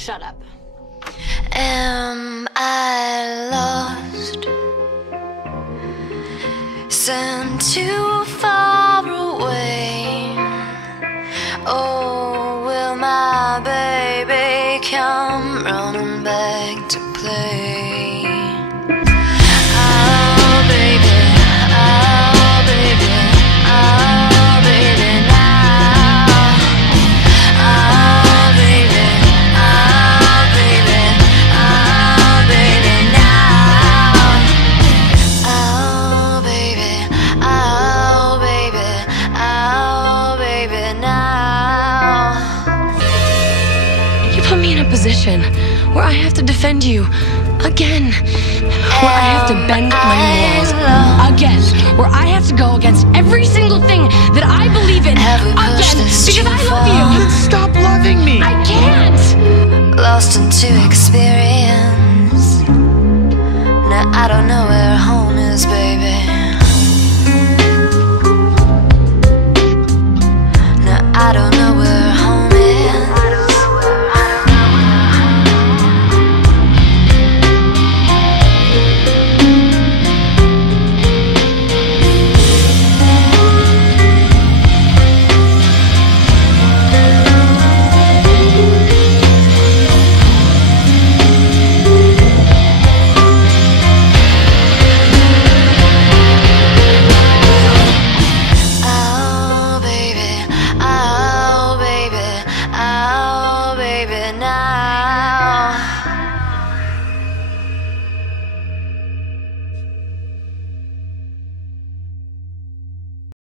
Shut up. Am I lost? Sent too far away? Oh, will my baby come running back to play? Oh, baby, oh, baby, oh, baby, now. Oh, baby, oh, baby, oh, baby, now. Oh, baby, oh, baby, oh, baby, now. You put me in a position where I have to defend you again, where I have to bend my morals again, where I have to go against every single thing that I believe in again, because I love you. Then stop loving me. I can't. Lost into experience. Now I don't know where home is, baby.